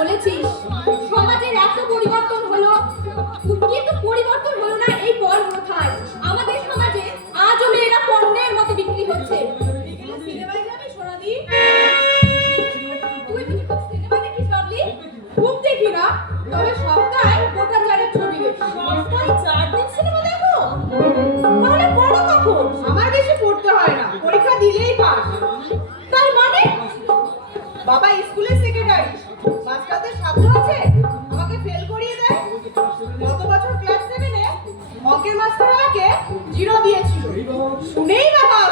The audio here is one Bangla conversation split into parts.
বলেছিস, সমাজের এত পরিবর্তন হলো, কিন্তু পরিবর্তন হলো না এই পর কোথায়? আমাদের সমাজে আজও মেয়েরা পণ্যের মতো বিক্রি হচ্ছে। সিনেমায় যাবি সোনাদি? তুই বুঝি খুব সিনেমা দেখিস বাবলি? খুব দেখি না, তবে সপ্তাহে গোটা চারেক ছবি দেখি। সপ্তাহে 4 দিন সিনেমা দেখো? তাহলে পড়ো কখন? আমার বেশি পড়তে হয় না, পরীক্ষা দিলেই পাস। তার মানে বাবা স্কুলের সেক্রেটারি, মাস্টারদের সাধ্য আছে আমাকে ফেল করিয়ে দেয়। গত বছর ক্লাস 7 এ অঙ্কের মাস্টার আমাকে 0 দিয়েছিল, শুনেই বাবা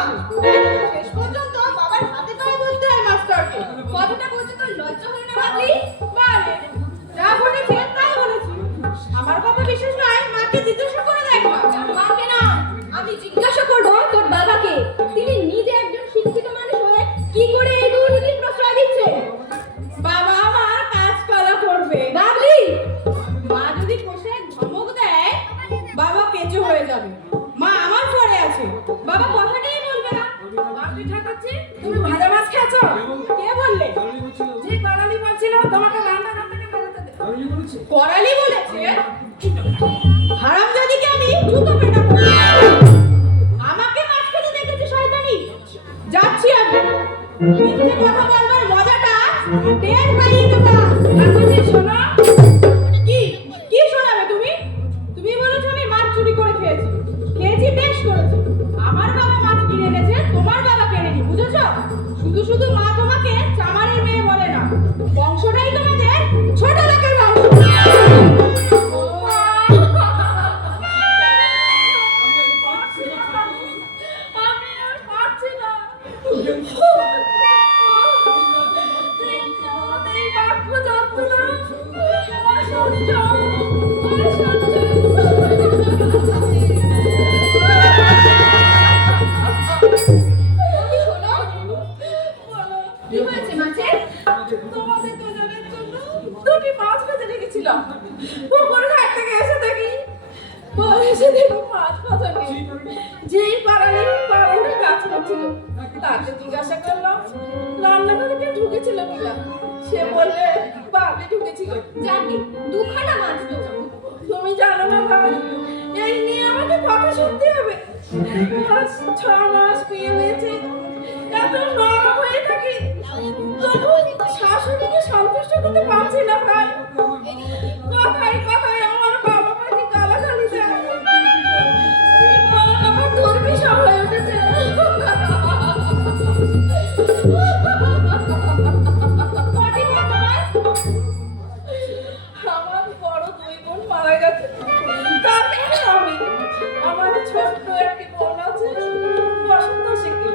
শেষ পর্যন্ত বাবার হাতে পায়ে ধরতে হয় মাস্টারকে। কথাটা বলতে তোর লজ্জা হলো না ভাবলি? বারে যা বলেছে তাই বলেছি। আমার কথা বিশেষ নয়, মাকে জিজ্ঞাসা করে দেখ। মাকে না, আমি জিজ্ঞাসা করবো তোর বাবাকে। তিনি নিজে একজন শিক্ষিত মানুষ হয়ে কি করে এই দুর্নীতির প্রশ্রয় দিচ্ছে? বাবা আমার কাজকলা করবে ভাবলি? মা যদি কষে ধমক দেয় বাবা কেঁচো হয়ে যাবে। মা আমার পরে আছে, বাবা কথাটাই বলবে না। আপনি ঠাকুরজি, তুমি ভাজা মাছ খেয়েছো? কে বললে? যে করালি বলছিল তোমাকে রান্নাঘর থেকে বেরোতে দে। করালি বলেছে? হারামজাদিকে আমি জুতো পেটা করব। আমাকে মাছ খেতে দেখেছে শয়তানি। যাচ্ছি আমি। মিথ্যে কথা বলবার মজাটা টের পাইয়ে দেবা। ঠাকুরজি শোনো। কি কি শোনাবে তুমি? তুমি বলেছো আমি মাছ চুরি করে খেয়েছি। খেয়েছি, বেশ করেছি। আমার বাবা মাছ কিনে এনেছে, তোমার বাবা কেনেনি, বুঝেছো? শুধু শুধু মা তোমাকে চামারের মেয়ে বলে না, বংশটাই তোমাদের ছোট লোকের বংশ। আমি আর পারছি না। এই বাক্য যন্ত্রণা অসহ্য, অসহ্য। কি হয়েছে মাছের? তোমাদের দুজনের জন্য 2টি মাছ ভেজে রেখেছিলাম। পুকুর ঘাট থেকে এসে দেখি মাছ ভাজা নেই। যেই পাড়ালি কাজ করছিল, তাকে জিজ্ঞাসা করলাম রান্নাঘরে কে ঢুকেছিল কিনা। সে বললে বাবলি ঢুকেছিল। জানি 2খানা মাছ তো। তুমি জানো না ভাই, এই নিয়ে আমাকে কথা শুনতে হবে। 6 মাস বিয়ে হয়েছে, এত নরম হয়ে থাকি, তবু শাশুড়িকে সন্তুষ্ট করতে পারছি না ভাই। কথায় কথায় আমার বাবা মাকে গালাগালি দেয়। জীবন আমার দুর্বিষহ হয়ে উঠেছে। আমার বড় 2 বোন মারা গেছে, তারপরে আমি। আমার ছোট্ট একটি বোন আছে, বসন্ত শিখি।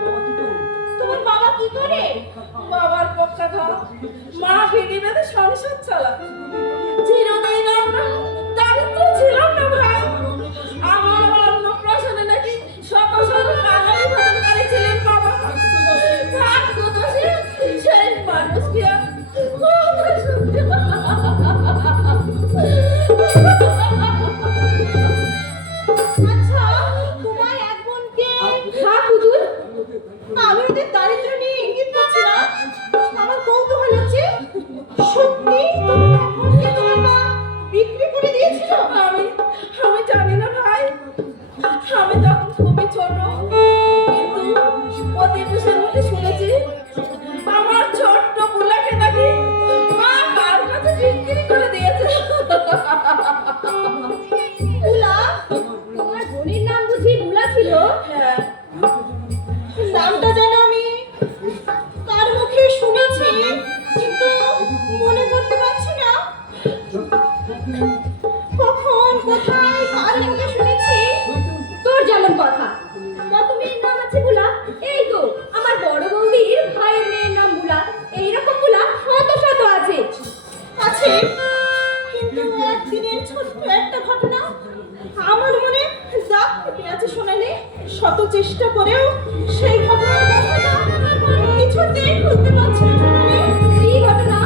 তোমার বাবা কি করে? বাবার পক্ষাঘাত, মা ভিড়ি বেঁধে সংসার চালায়। চিরদিন আমরা দারিদ্র ছিলাম না ভাই। আমার অন্নপ্রাশনে নাকি শত শত বাঙালি ভোজনকারী ছিলেন বাবা। ভাগ্যদোষে সেই মানুষকে কথা শুনতে আচ্ছা, তোমার এক বোনকে হুজুর, আমি ওদের দারিদ্র নিয়ে ইঙ্গিত পাচ্ছি না। আমার কৌতূহল হচ্ছে, সত্যি তোমার মা বিক্রি করে দিয়েছিল? আমি জানি না ভাই। আমি তখন খুবই ছোট, কিন্তু প্রতিবেশীর মুখে শুনেছি আমার ছোট্ট বুলাকে নাকি মা কার কাছে বিক্রি করে দিয়েছে। বুলা? তোমার বোনের নাম বুঝি বুলা ছিল? হ্যাঁ। নামটা যেন আমি কার মুখে শুনেছি, কিন্তু মনে করতে পারছি না কখন কোথায় কার মুখে শুনেছি। তোর যেমন কথা, কত মেয়ের নাম আছে বুলা? এই তো আমার বড় বৌদির ভাইয়ের মেয়ের নাম বুলা। এইরকম বুলা শত শত আছে। আছে, কিন্তু একদিনের ছোট্ট একটা ঘটনা আমার মনে দাগ কেটে আছে সোনালি। শত চেষ্টা করেও সেই ঘটনার কথাটা কিছুতেই ভুলতে পারছি না সোনালি। কি ঘটনা?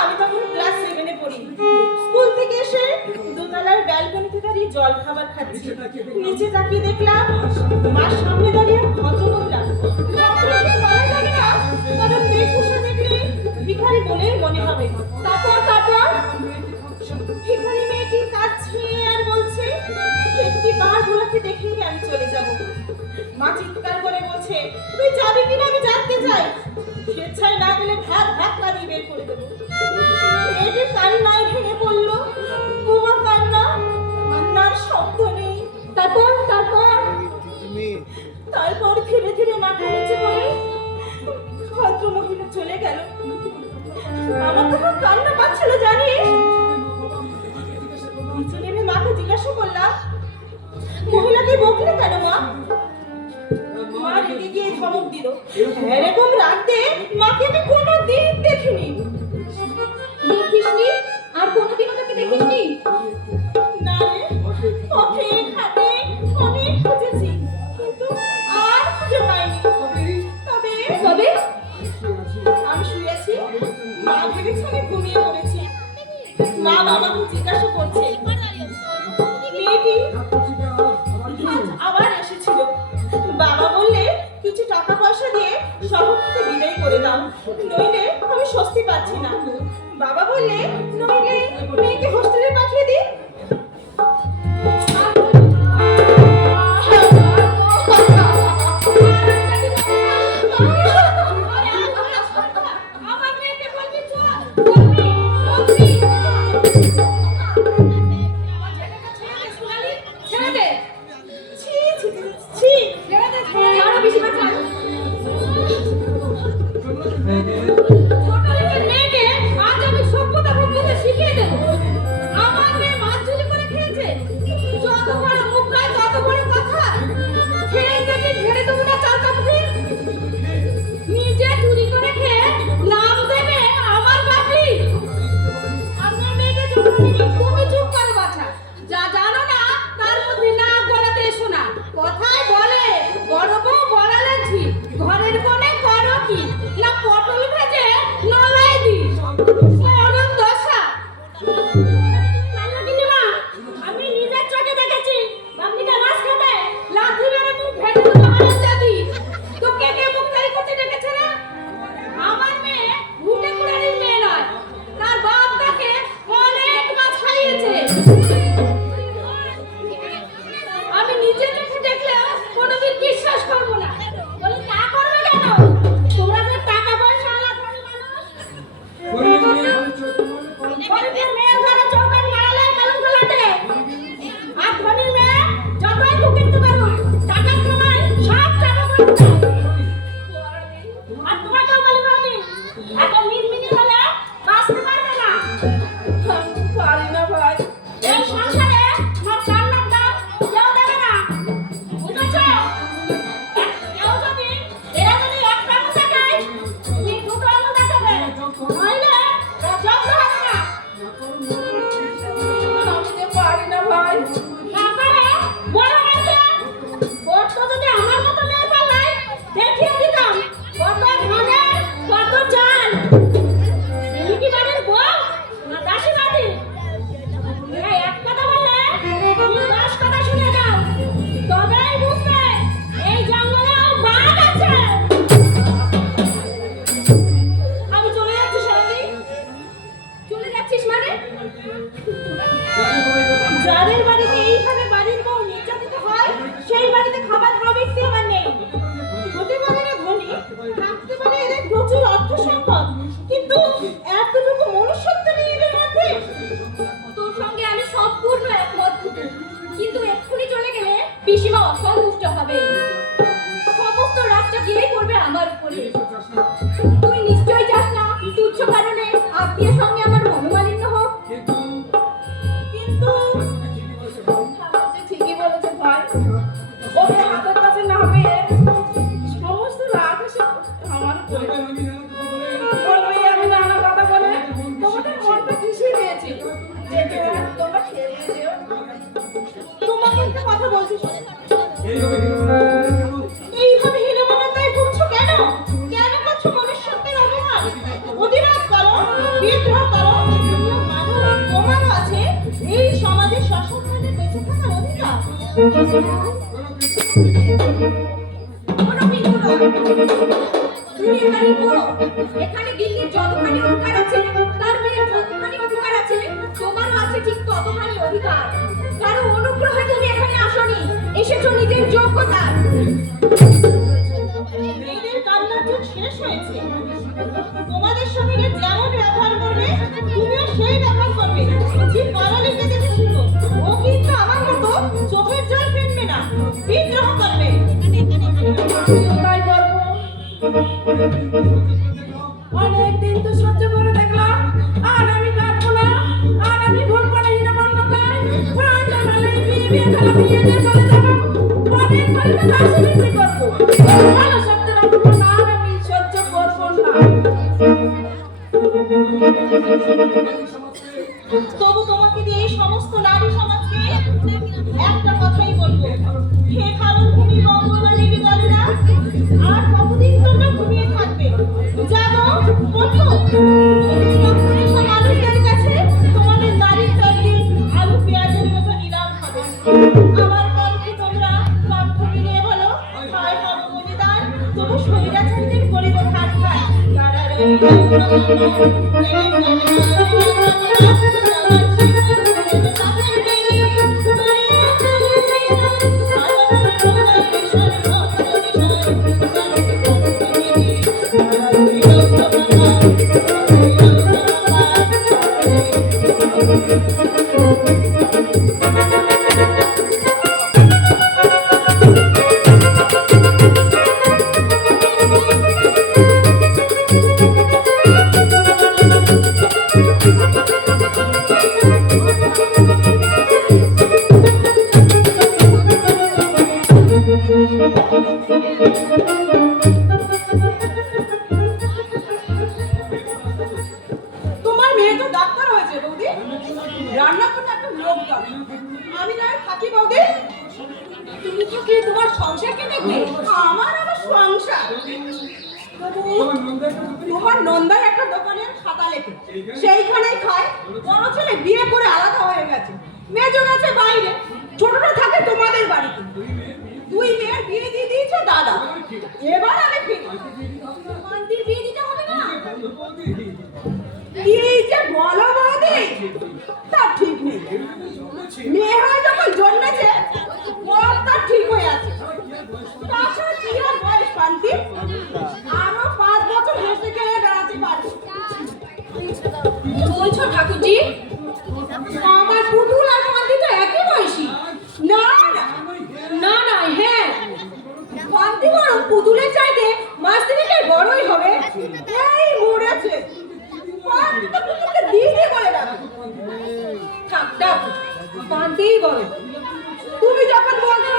আমি তখন ক্লাস 7 এ পড়ি। স্কুল থেকে এসে দোতলার ব্যালকনিতে দাঁড়িয়ে জল খাবার খাচ্ছি। নিচে তাকিয়ে দেখলাম মার সামনে দাঁড়িয়ে ভদ্র এইবার বুলাকে দেখেই আমি চলে যাব। মা চিৎকার করে বলছে, তুই যাবি কিনা আমি জানতে চাই। স্বেচ্ছায় না গেলে ভাত ধাক্কা দিয়ে বের করে দেবো। মেয়েটি কান্নায় ভেঙে পড়লো। বোমা কান্না, কান্নার শব্দ নেই। তারপর ধীরে ধীরে মাথা নিচে করে ভদ্র মহিলা চলে গেল। আমার তখন কান্না পাচ্ছিল জানিস। নিচে নেমে মাকে জিজ্ঞাসা করলাম, মহিলাকে বকলে কেন মা? মা রেগে গিয়ে ধমক দিল। এরকম রাখতে মাকে আমি কোনোদিন দেখিনি। দেখিসনি? আর কোনোদিনও তাকে দেখিসনি? না রে, পথে ঘাটে অনেক খুঁজেছি, কিন্তু আর খুঁজে পাইনি। তবে আমি শুয়েছি, মা ভেবেছে আমি ঘুমিয়ে পড়েছি। মা বাবাকে জিজ্ঞাসা করছে, মেয়েটি আবার এসেছিল। বাবা বললে কিছু টাকা পয়সা দিয়ে শহর থেকে বিদায় করে দাও, নইলে আমি স্বস্তি পাচ্ছি না। বাবা বললে নইলে মেয়েকে হোস্টেলে পাঠিয়ে দিই। তুমি চুপ করো বাছা। যা জানো না তার মধ্যে না গলাতে এসো না। কথায় বলে বড় বউ বলালেছি, ঘরের কোণে করো কি না পটল ভেজে নলাই দি মরণ দশা। আমি নিজের চোখে দেখেছি বাবলিটা মাছ খেতে লাথি মেরে মুখ ভেঙে দেবো হারাম জাতি। তো কে কে মুখতারি করতে ডেকেছে না? আমার মেয়ে ভুটে কুড়ানির মেয়ে নয়, তার বাপ তাকে অনেক মাছ খাইয়েছে। আমি নিজের চোখে দেখলেও কোনোদিন বিশ্বাস করবো না। বলি তা করবে কেন? তোমরা যে টাকা পয়সা আলা ধনী মানুষ, গরিবের মেয়ে ঘরে চৌকাট মারালে কলঙ্ক লাগে। আর ধনীর মেয়ে যতই কুকিতে পারো টাকা কামাই সব টাকা করতে। আর তোমাকেও বলবো আমি, এত মিনমিনি হলে বাঁচতে পারবে না। পারি না ভাই। এই সংসারে আমার কান্নার দাম কেউ দেবে না, বুঝেছো? এরা যদি এক প্রান্ত দেখায়, তুমি দুটো আঙুল দেখাবে, নইলে এরা জব্দ হবে না। আমি তো পারি না ভাই। না পারে বড় আছে, বড়টা যদি আমার মতো মেয়ে পাল্লাই দেখিয়ে দিতাম কত ঘরে কত চাল। তুমি কি বাড়ির বউ না দাসী বাড়ি? এক কথা বললে তুমি 10 কথা শুনে যাও, তবেই বুঝবে এই জঙ্গলেও বাঘ আছে। আমি চলে যাচ্ছি সরদি। চলে যাচ্ছিস মানে? যাদের বাড়িতে এইভাবে বাড়ির বউ নির্যাতিত হয়, সেই বাড়িতে খাবার প্রবৃত্তি আমার নেই। হতে পারে না ধনী, থাকতে পারে এদের প্রচুর অর্থ সম্পদ, কিন্তু এতটুকু মনুষ্যত্ব নেই এদের মধ্যে। তোর সঙ্গে আমি সম্পূর্ণ একমত, কিন্তু এক্ষুনি চলে গেলে পিসিমা অসন্তুষ্ট হবে। সমস্ত রাতটা গিয়েই পড়বে আমার উপরে। তুই নিশ্চয়ই চাস না তুচ্ছ কারণে আত্মীয়ের সঙ্গে আমার মনোমালিন্য হোক। কিন্তু ঠিকই বলেছে ভাই, ওদের হাতের কাছে না পেয়ে সমস্ত রাত এসে আমার উপরে। বলবি আমি নানা কথা বলে তোমাদের মনটা খুশি দিয়েছি, যেতে তোমরা খেয়ে যেও। তোমাকে একটা কথা বলছি, এইভাবে হীনমন্যতায় ভুগছো কেন? কেন করছো মনুষ্যত্বের অভিমান? অধিরাগ করো, বিদ্রোহ করো। তোমারও আছে এই সমাজে সসম্মানে বেঁচে থাকার অধিকার। কোনো বিন্দু নয়। তুই এখানে বল, এখানে দিল্লির যতখানি অধিকার আছে তার মেয়ের যতখানি অধিকার আছে তোমারও আছে ঠিক ততখানি অধিকার। কারো অনুগ্রহে তুমি এখানে আসনি, কোথায়? মেয়েদের কান্নার যুগ শেষ হয়েছে। তোমাদের সঙ্গে যেমন ব্যবহার করবে তুমিও সেই ব্যবহার করবে। যে পড়ালেখা দেখেছিল ও কিন্তু আমার মতো চোখের জল ফেলবে না, বিদ্রোহ করবে। আমিও তাই করবো। অনেকদিন তো সহ্য করে দেখলাম, আর আমি কাঁদবো না, আর আমি ভুলবো না হীনমন্যতায়। প্রয়োজন হলে বিয়ে খেলা বিয়েদের চলে যাবো, অনেক বাড়িতে দাসী বিক্রি করবো। ভালো শব্দ রাখবো না, আর আমি সহ্য করবো না। তবু তোমাকে দিয়ে এই সমস্ত নারী সমাজকে একটা কথাই বলবো, হে কারণ তুমি মঙ্গলা লেগে যাবে না। আর কতদিন তোমরা ঘুমিয়ে থাকবে? জানো ওঠো, সব মানুষদের কাছে তোমাদের নারীর তৈরি আলু পেঁয়াজের মতো নিলাম হবে। আমার কণ্ঠে তোমরা কণ্ঠ মিলিয়ে বলো, হয় হব বলিদান, তবু স্বৈরাচারীদের করিব খাট খাট। তারা তোমার মেয়ে তো ডাক্তার হয়েছে বৌদি, রান্না করে একটা লোক দাও। আমি না হয় থাকি বৌদি। তুমি থাকলে তোমার সংসার কে দেখবে? আমার আবার সংসার। তবু তোমার নন্দার একটা দোকানের খাতা লেখে সেইখানেই খায়। বড় ছেলে বিয়ে করে আলাদা হয়ে গেছে, মেজো গেছে বাইরে, ছোটটা থাকে তোমাদের বাড়িতে। দুই মেয়ের বিয়ে দিয়ে দিয়েছে দাদা। এবার আমি ফিরি। শান্তির বিয়ে দিতে হবে না? কি যে বলো বৌদি, তা ঠিক নেই। মেয়ে হয়ে যখন জন্মেছে ওর তা ঠিক হয়ে আছে। তাছাড়া কি আর বয়স শান্তি, আরো 5 বছর হেসে খেলে বেড়াতে পারছি। বলছো ঠাকুরজি? আমার পুতুল আর শান্তি তো একই বয়সী। না না না না, হ্যাঁ শান্তি বড় পুতুলের চাইতে মাস তিনেকের বড়ই হবে। এই মরেছে, শান্তি তো পুতুলকে দিদি বলে ডাকে। থাক ডাক, শান্তিই বলে। তুমি যখন বলছো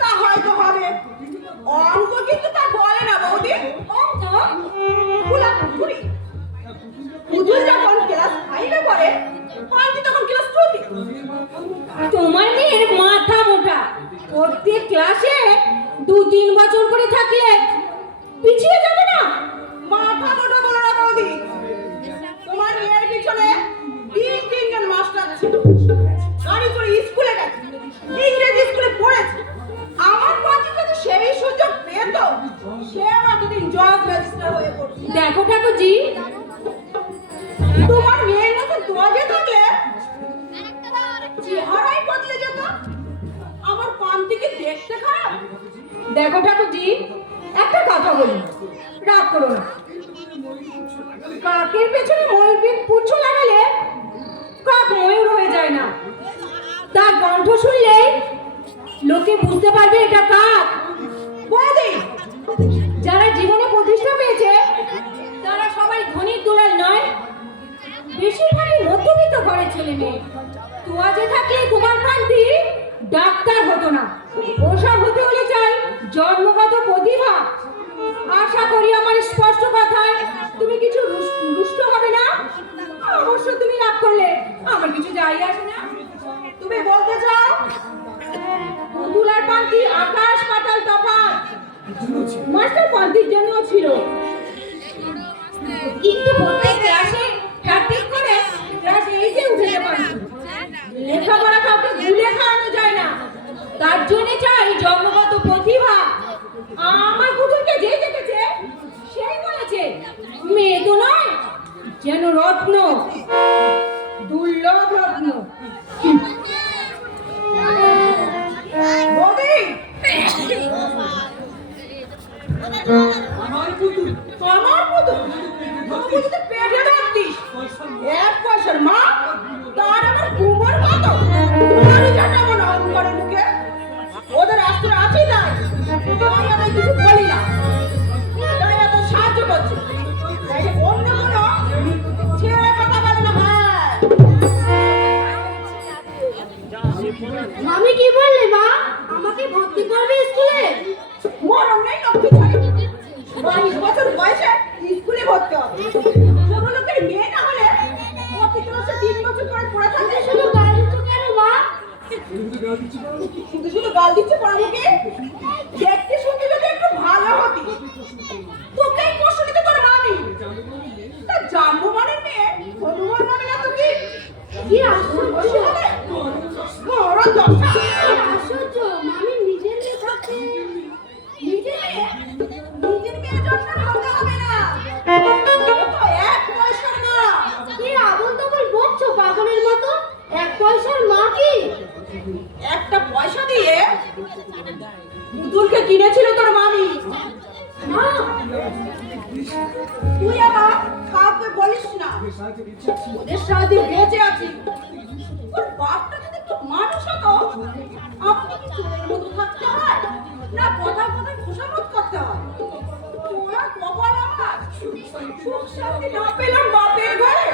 তা হয়তো হবে। অঙ্ক কিন্তু তা বলে না বৌদি। অঙ্ক ফুলা পুকুরি। পুতুল যখন ক্লাস 5-এ পড়ে, শান্তি তখন ক্লাস 2-তে। তোমার মেয়ের মাথা মোটা, প্রত্যেক ক্লাসে 2-3 বছর করে থাকলে পিছিয়ে যাবে না। মাথা মোটা বলো না বৌদি। তোমার মেয়ের পিছনে 3 জন মাস্টার ছিল, গাড়ি করে স্কুলে গেছে, ইংরেজি স্কুলে পড়েছে। আমার বাচ্চাটা তো সেই সুযোগ পেত, সেও এতদিন জজ রেজিস্টার হয়ে পড়ছে। দেখো ঠাকুরজি, তোমার মেয়ের মতো দজে থাকলে চেহারাই বদলে যেত। আমার পান্তিকে দেখতে খারাপ। দেখো ঠাকুরজি, একটা কথা বলি, রাগ করো না। কাকের পেছনে ময়ূরপিন পুচ্ছ লাগালে কাক ময়ূর হয়ে যায় না। তার কণ্ঠ শুনলেই লোকে বুঝতে পারবে এটা কাক। বৌদি, যারা জীবনে প্রতিষ্ঠা পেয়েছে তারা সবাই ধনীর দুলাল নয়, বেশিরভাগই মধ্যবিত্ত ঘরের ছেলে মেয়ে। তোয়াজে থাকলে তোমার কান্তি ডাক্তার হতো না। ওসব হতে হলে চাই জন্মগত প্রতিভা। আশা করি আমার স্পষ্ট কথায় তুমি কিছু রুষ্ট হবে না। অবশ্য তুমি রাগ করলে আমার কিছু যাই আসে না। তুমি বলতে চাও পুতুল আর পান্তি আকাশ পাতাল তফাৎ। মাস্টার পান্তির জন্য ছিল, কিন্তু প্রত্যেক ক্লাসে প্র্যাকটিস করে ক্লাস 8-এ উঠে পান্তি। লেখাপড়া কাউকে ভুলে খাওয়ানো যায় না, তার জন্য চাই জন্মগত প্রতিভা। আমার পুতুলকে যে দেখেছে সেই বলেছে মেয়ে তো নয়, যেন রত্ন, দুর্লভ রত্ন। বৌদি, আমার পুতুল তুই যদি পেটে ধরতিস 1 পয়সার মা তার আবার কুমোর মতো আমি জানাবো না অহংকারের মুখে ওদের আস্ত্র আছে তাই আমি কিছু বলি না তাই এত সাহায্য করছি তাই অন্য কোনো ছেড়ে কথা বলে না মামি কি বললে মা আমাকে ভর্তি করবে স্কুলে? মরণ নেই লক্ষ্মী ছাড়ি 22 বছর বয়সে স্কুলে ভর্তি হবে ছোট লোকের মেয়ে না হলে প্রতি ক্লাসে 3 বছর করে পড়ে থাকবে শুধু গাল দিচ্ছ কেন মা? শুধু গাল দিচ্ছে পড়ামুখে দেখতে শুনতে যদি একটু ভালো হতি তোকেই কষ্ট দিতে তোর মামি তা জাম্বু মানের মেয়ে হনুমান নামে না তো কি কি আশ্চর্য মরণ দশা কি আশ্চর্য মামি নিজের মেয়ে থাকতে নিজের মেয়ে যত্ন করতে হবে না ও তো 1 পয়সার মা কি আবল তাবল বকছো পাগলের মতো? 1 পয়সার মা কি? একটা পয়সা দিয়ে পুতুলকে কিনেছিল তোর মামি মা তুই আমার কাউকে বলিস না ওদের সাথে বেঁচে আছি ওর বাপটা যদি একটু মানুষ হতো আপনি কি চোরের মতো থাকতে হয় না কথায় কথায় খোসামত করতে হয় ওরা কপাল আমার সুখ শান্তি না পেলাম বাপের ঘরে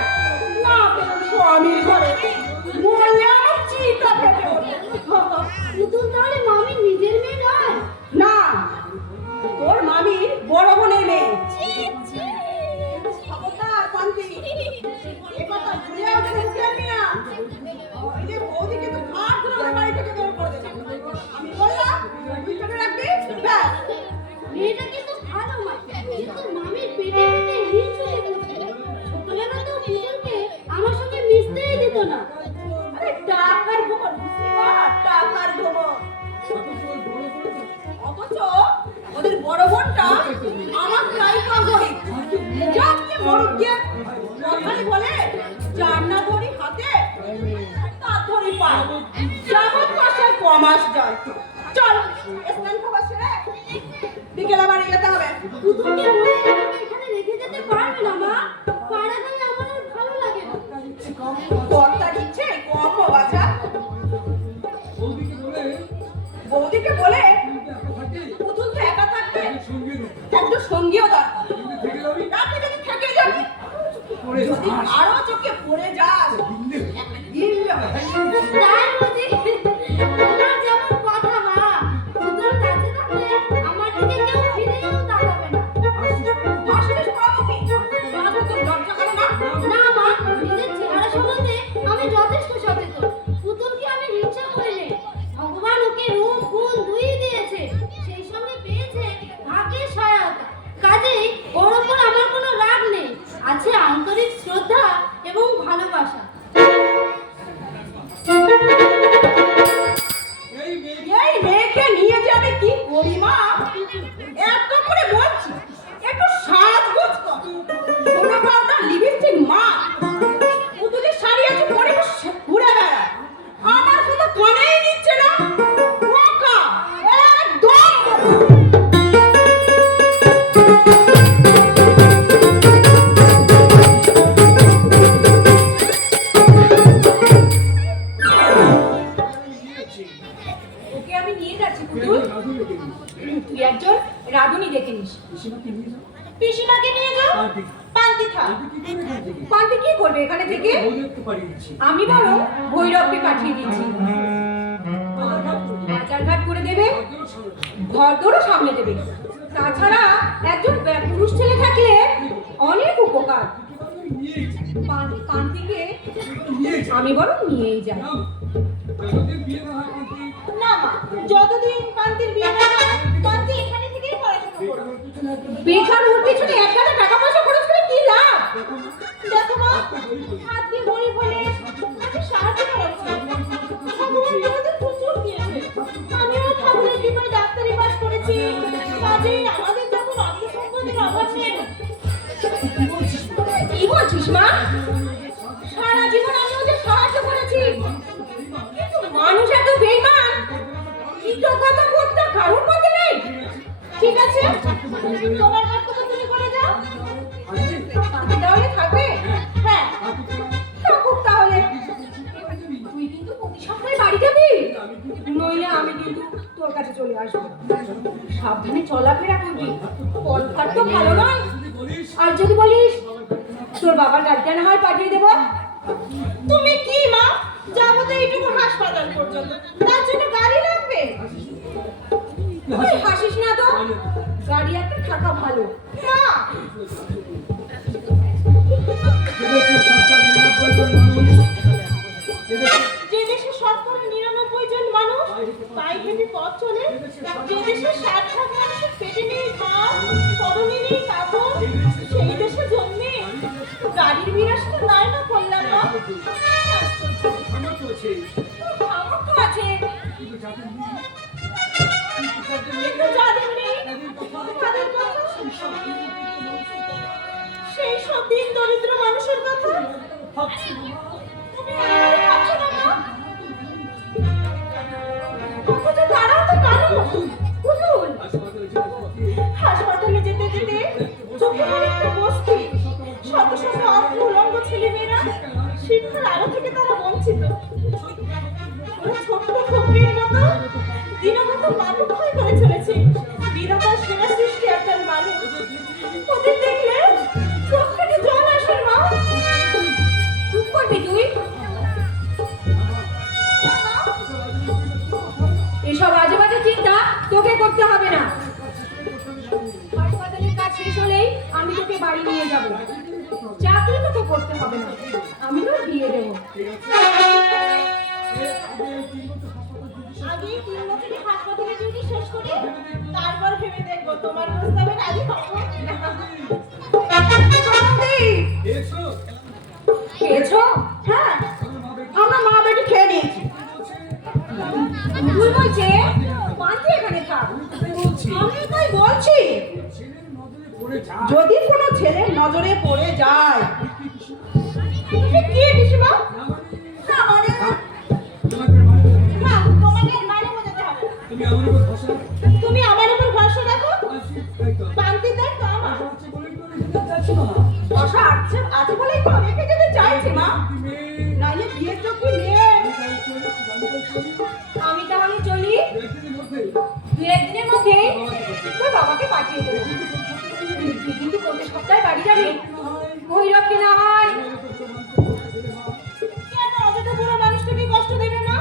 না পেলাম স্বামীর ঘরে মরলে আমার চিতা পেটে ওঠে পুতুল তাহলে মামি নিজের মেয়ে নয়? না তোর মামির বড় বোনের মেয়ে খবরদার পান্তি এ কথা ভুলেও যেন মুখে আনবি না ওই যে বৌদিকে তো ঘাট ধরে ওর বাড়ি থেকে বের করে দেবে আমি বললাম তুই পেটে রাখবি ব্যাস মেয়েটা কিন্তু ভালো মা কিন্তু মামির পেটে পেটে হিট চলে গেছে ছোটবেলা তো পুতুলকে আমার সঙ্গে মিশতেই দিত না আরে টাকার গোবর টাকার গোবর অথচ ওদের বড় বোনটা আমার লাইফা গরিব যাকে মরুক গিয়ে কথাই বলে জান্না ধরি হাতে তার ধরি পা যাবত মাসের কমাস যায় চল স্নান খাবার সেরে বিকেলে বাড়ি যেতে হবে পুতুলকে মনে এভাবে এখানে রেখে যেতে পারবে না মা পাড়া গায়ে আমার আর ভালো লাগে না কর্তার ইচ্ছে কম বাজা বৌদিকে বলে পুতুল তো একা থাকবে একটু সঙ্গীও দরকার রাতে যদি থেকে যাবি যদি আরো চোখে পড়ে যাস একটা গিল্লে হবে। তাই বুঝি তোমার যেমন কথা মা পুতুল কাছে থাকলে আমার দিকে কেউ ফিরেও তাকাবে না আসলে পড়াবি মাঝে তোর লজ্জা করে না না মা নিজের চেহারা সম্বন্ধে আমি যথেষ্ট সচেতন পুতুলকে আমি হিংসা করি নে ভগবান ওকে রূপ গুণ দুই দিয়েছে সেই সঙ্গে পেয়েছে ভাগ্যের সহায়তা কাজেই ওর ওপর আমার কোনো রাগ নেই আছে আন্তরিক শ্রদ্ধা এবং ভালোবাসা এই মেয়েকে নিয়ে যাবে কি করি মা এত করে বলছি একটু সাজগোজ কর সোনা পাউডার লিপস্টিক মা পুতুলের শাড়ি আছে পরে ঘুরে বেড়া আমার কোনো কানেই নিচ্ছে না বোকা একদম ওকে আমি নিয়ে যাচ্ছি পুতুল তুই একজন রাধুনি দেখে নিস পিসিমাকে নিয়ে যাও পান্তি খা পান্তি কি করবে এখানে থেকে আমি বরং ভৈরবকে পাঠিয়ে দিচ্ছি বাজারঘাট করে দেবে ঘর দৌড়ও সামনে দেবে তাছাড়া একজন পুরুষ ছেলে থাকলে অনেক উপকার পান্তিকে আমি বরং নিয়েই যাই না মা যতদিন পান্তির বিয়ে না হয় পান্তি এখানে থেকেই পড়াশোনা করবে বেকার ওর পিছনে 1 গাদা টাকা পয়সা খরচ করে কি লাভ দেখো মা হাত দিয়ে গরিব হলে আমি সাহায্য করাচ্ছি ভগবান আমাদের প্রচুর দিয়েছে আমিও ঠাকুরের কৃপায় ডাক্তারি পাস করেছি কাজে আমাদের যখন অর্থ সম্পদের অভাব নেই কি বলছিস মা সারা জীবন আমি ওদের সাহায্য করেছি কিন্তু মানুষ এত বেইমান কৃতজ্ঞতা করতে কারোর মধ্যে নেই ঠিক আছে তোমার কর্তব্য পাখি তাহলে থাকবে? হ্যাঁ, থাকুক তাহলে। তুই কিন্তু প্রতি সপ্তাহে বাড়ি যাবি, নইলে আমি কিন্তু তোর কাছে চলে আসবো। সাবধানে চলাফেরা করবি, পথঘাট তো ভালো নয়। আর যদি বলিস তোর বাবার গাড়িটা না হয় পাঠিয়ে দেবো। তুমি কি মা, যাবো তো এইটুকু হাসপাতাল পর্যন্ত, তার জন্য গাড়ি লাগবে? তুই হাসিস না তো, গাড়ি একটা থাকা ভালো। মা, যে দেশে ৯৯ জন মানুষ পায়ে হেঁটে পথ চলে, যে দেশে ৬০ ভাগ মানুষের পেটে নেই ভাত, পরনে নেই কাপড়, সেই দেশে জন্মে গাড়ির বিলাসিতা নাই না করলাম না। সামর্থ্য আছে, কিন্তু যাদের নেই তাদের কথা সেই সব দিন দরিদ্র মানুষের কথা তুমি ভাবছো না মা? অথচ তারাও তো মানুষ। পুতুল, হাসপাতালে যেতে যেতে চোখে পড়ে একটা বস্তি, শত শত অর্থ উলঙ্গ ছেলেমেয়েরা, শিক্ষার আলো থেকে তারা বঞ্চিত। ওরা ছোট্ট খবরের মতো দিনগত মানুষ হয়ে করে চলেছে। বিধাতার সেরা সৃষ্টি একজন মানুষ, ওদের দেখলে চোখ থেকে জল আসে মা। চুপ করবি তুই? এসব আজে বাজে চিন্তা তোকে করতে হবে না। হাসপাতালের কাজ শেষ হলেই আমি তোকে বাড়ি নিয়ে যাব। চাকরি তোকে করতে হবে না, আমি তোর বিয়ে দেবো। আগে ৩ বছরের হাসপাতালে ডিউটি শেষ করি, তারপর ভেবে দেখবো তোমার প্রস্তাবে রাজি হবো। খেয়েছো? হ্যাঁ, আমরা মা বেটি খেয়ে নিয়েছি। ভুল বলছে, পান্তি এখানে থাক। আমি তাই বলছি, যদি কোনো ছেলের নজরে পড়ে যায়। কি পিসিমা? না মানে না, তোমাকে মানে বোঝাতে হবে। তুমি আমার উপর ভরসা রাখো। পান্তির দায়িত্ব আমার। বসা আছে বলেই তো রেখে যেতে চাইছি মা, নাইলে বিয়ের চোখে মেয়ে। আমি তাহলে চলি, ২-১ দিনের মধ্যে তোর বাবাকে পাঠিয়ে দেবো। তুই কিন্তু প্রতি সপ্তাহে বাড়ি যাবি, ভৈরবকে না হয়। কেন অযথা বুড়ো মানুষটাকে কষ্ট দেবে না?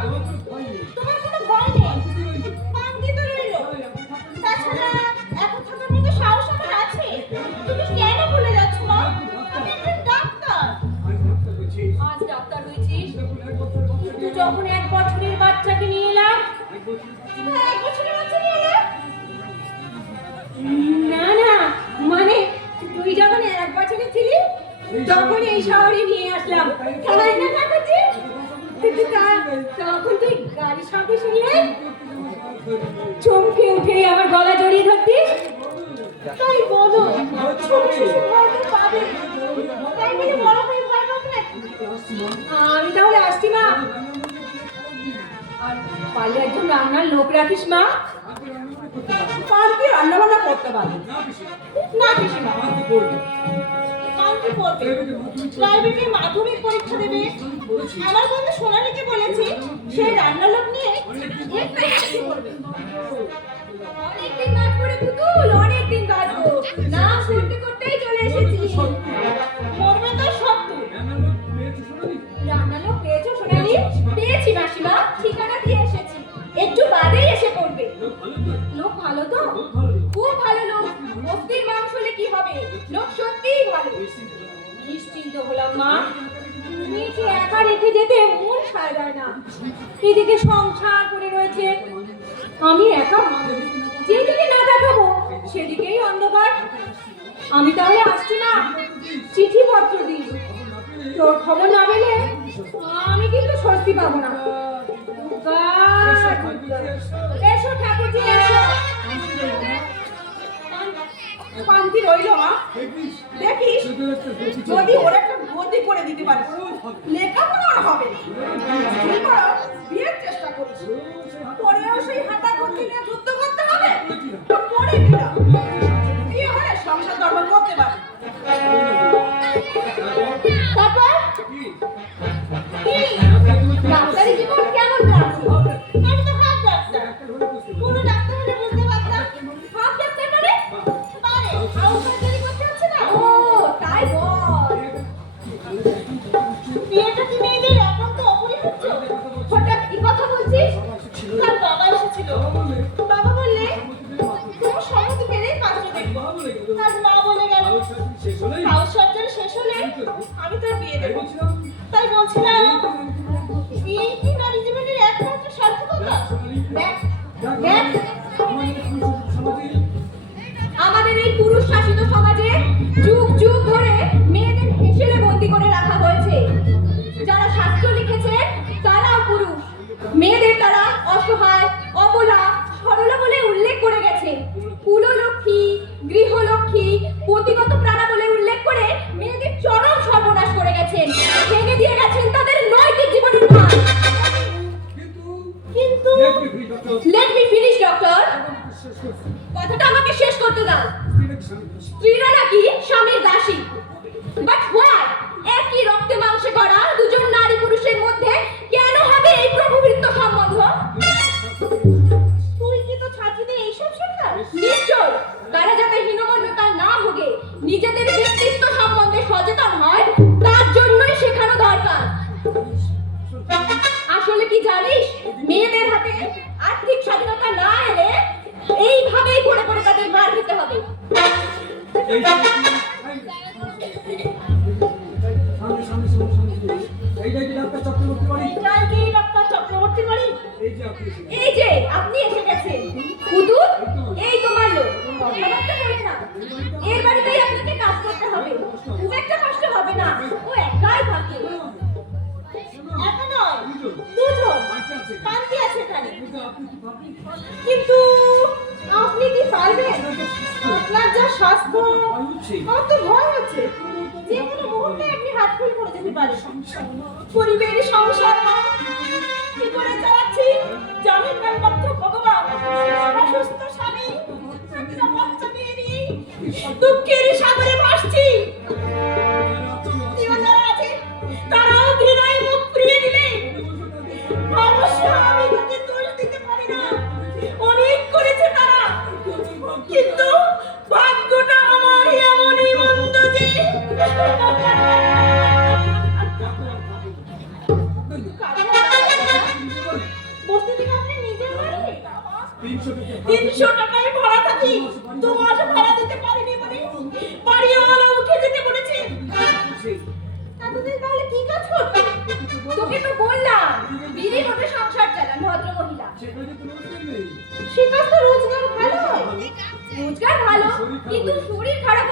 তোমার কোনো ভয় নেই, পান্তি তো রইল। তাছাড়া এখন থাকার মতো সাহস আমার আছে। তুমি কেন ভুলে যাচ্ছ মা? আমি একজন ডাক্তার। আজ ডাক্তার হয়েছিস? তুই যখন ১ বছরের বাচ্চাকে নিয়ে এলাম। ১ বছরের বাচ্চা নিয়ে এলাম? না না, মানে তুই যখন ১ বছরে ছিলি তখন এই শহরে নিয়ে আসলাম। তাই না কাকুজি? তখন তুই গাড়ির শব্দ শুনলে চমকে উঠে আমার গলা জড়িয়ে ধরতিস। তাই বলো, ছোট শিশু ভয় তো পাবে, তাই বলে বড় হয়ে ভয় পাবে না। আমি তাহলে আসছি মা। আর পারলে একজন রান্নার লোক রাখিস মা। পান্তি রান্না বান্না করতে পারবে না পিসিমা? পান্তি পড়বে, প্রাইভেটে মাধ্যমিক পরীক্ষা দেবে। আমার বন্ধু সোনালীকে বলেছি সেই রান্নার লোক নিয়ে অনেকদিন বাদ করে পুতুল, অনেকদিন বাদ না করতে করতেই চলে এসেছি। মরবে তো সত্য। রান্নার লোক পেয়েছো সোনালী? পেয়েছি মাসিমা, ঠিকানা দিয়ে এসেছি, একটু বাদেই এসে পড়বে। লোক ভালো তো? খুব ভালো লোক। বস্তির মানুষ হলে কি হবে, লোক সত্যিই ভালো। নিশ্চিন্ত হলাম মা। মেয়েকে একা রেখে যেতে মন সায় না। এদিকে সংসার করে রয়েছে, আমি একা, যেদিকে না দেখাবো সেদিকেই অন্ধকার। আমি তাহলে আসছি না, চিঠি পত্র দিই। তোর খবর না পেলে আমি কিন্তু স্বস্তি পাবো না। এসো ঠাকুরজি, এসো। পান্তি রইল মা, দেখিস যদি ওরা একটা গতি করে দিতে পারে, লেখাপড়া আর হবে না। বিয়ের চেষ্টা করিস, পরেও সেই হাতা গতি নিয়ে যুদ্ধ করতে হবে। পরে বিয়ে হলে সংসার ধর্ম করতে পারবে। দেখ, দেখ। আমাদের এই পুরুষ শাসিত সমাজে যুগ যুগ ধরে মেয়েদের হেসেলে বন্দি করে রাখা হয়েছে। যারা শাস্ত্র লিখেছেন তারাও পুরুষ, মেয়েদের তারা অসহায়, অবলা, সরলা বলে উল্লেখ করে গেছেন। কুললক্ষ্মী, গৃহলক্ষ্মী, পতিগত প্রাণা বলে উল্লেখ করে মেয়েদের চরম সর্বনাশ করে গেছেন, ভেঙে দিয়ে গেছেন তাদের নৈতিক জীবনের মান। কিন্তু লেট মি ফিনিশ ডক্টর, কথাটা আমাকে শেষ করতে দাও। স্ত্রীরা নাকি স্বামীর দাসী, বাট হোয়াই? একই রক্তে মাংসে গড়া দুজন নারী পুরুষের মধ্যে কেন হবে এই প্রভুভৃত্য সম্বন্ধ? তুই কি তো ছাত্রীদের এইসব শেখাস? নিশ্চয়, তারা যাতে হীনমন্যতা না ভোগে, নিজেদের ব্যক্তিত্ব সম্বন্ধে সচেতন হয়, তার জন্যই শেখানো দরকার। আসলে কি জানিস, মেয়েদের হাতে আর্থিক স্বাধীনতা না এলে এইভাবেই পড়ে পড়ে তাদের মার খেতে হবে। এই যে আপনি এসে গেছেন। হুজুর, এই তোমার লোক, কথাবার্তা বলে না। এর বাড়িতেই আপনাকে কাজ করতে হবে, খুব একটা কষ্ট হবে না, ও একাই থাকে। একা নয়, দুজন, কান্তি আছে এখানে। কিন্তু আপনি কি পারবেন? আপনার যা স্বাস্থ্য, আমার তো ভয় হচ্ছে যে কোনো মুহূর্তে আপনি হাত ফুল করে যেতে পারেন। পরিবারের সংসার কি করে চালাচ্ছি জানেন না মাত্র ভগবান। অসুস্থ স্বামী, একটা বাচ্চা মেয়ে নিয়ে দুঃখের সাগরে ভাসছি। যারা আছে তারাও ঘৃণায় মুখ ফিরিয়ে দিবে। অবশ্য আমি তাকে দোষ দিতে পারি না, অনেক করেছে তারা, কিন্তু ভাগ্যটা আমার এমনই মন্দ যে বসতে দিকে আপনি নিজের বাড়ি 300 টাকায় ভাড়া থাকি, 2 মাস ভাড়া দিতে পারিনি বলে বাড়িওয়ালা উঠে যেতে বলেছে। এতদিন তাহলে কি কাজ করতে? তোকে তো বললাম বিড়ি হতে সংসার চালান ভদ্র মহিলা। সে কাজ তো রোজগার ভালো হয়, রোজগার ভালো, কিন্তু শরীর খারাপ